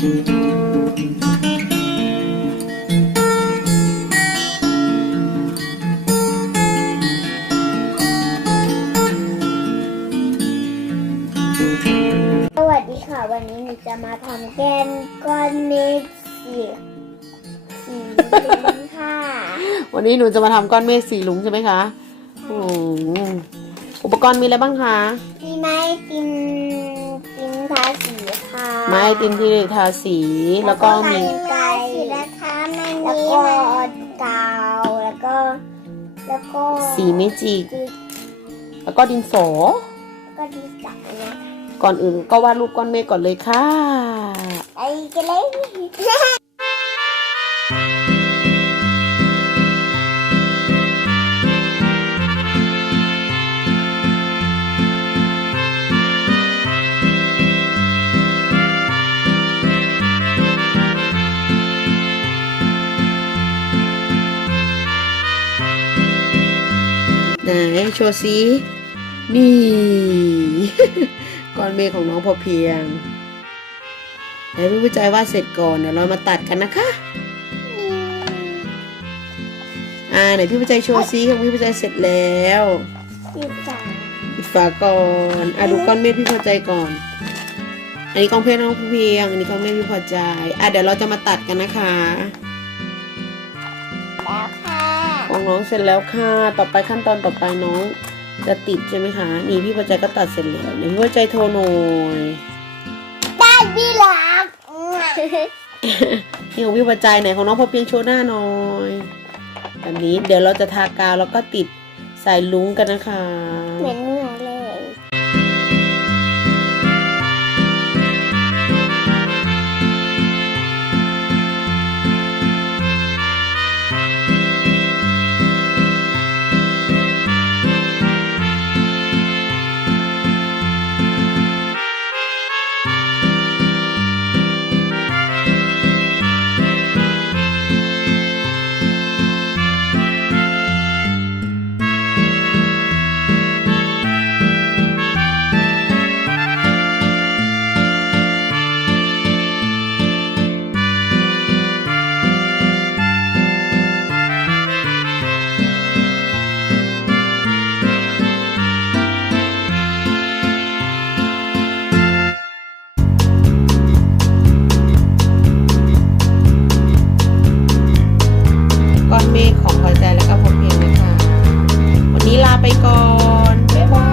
สวัสดีค่ะ วันนี้หนูจะมาทำแกนก้อนเมฆสีสีลุงค่ะ วันนี้หนูจะมาทำก้อนเมฆสีลุงใช่ไหมคะอุปกรณ์มีอะไรบ้างคะ มีไม้ติมติมทาสี ไม้ตินที่ทาสีแล้วก็มี ไก่นะคะมันแล้วก็กาวแล้วก็ แล้วก็สีเมจิก แล้วก็ดินสอ แล้วก็ดีสักนะคะก่อนอื่นก็วาดรูปก้อนเมฆก่อนเลยค่ะไปกันเลย ไหนโชว์ซินี่ ก้อนเมฆของน้องพอเพียงไหนพี่วิจัยวาดเสร็จก่อนเดี๋ยวเรามาตัดกันนะคะ อ่าไหนพี่วิจัยโชว์ซิของพี่วิจัยเสร็จแล้วฝักปิดฝาก่อนอะดูก้อนเมฆพี่พอใจก่อน อันนี้ก้อนเพชรน้องพอเพียง อันนี้ก้อนเมฆพี่พอใจ อะเดี๋ยวเราจะมาตัดกันนะคะแล้วค่ะ ของน้องเสร็จแล้วค่ะ ต่อไปขั้นตอนต่อไปน้องจะติดใช่ไหมคะ นี่พี่พอใจก็ตัดเสร็จแล้วเดี๋ยวพี่พอใจโทรหน่อยได้ดีหลักนี่ของพี่พอใจไหนของน้องพอเพียงโชว์หน้าหน่อย แบบนี้เดี๋ยวเราจะทากาวแล้วก็ติดสายลุ้งกันนะคะ เหมือนเหมือนเลย เมฆของพอใจแล้วก็พบเพียงนะคะ วันนี้ลาไปก่อน บ๊ายบาย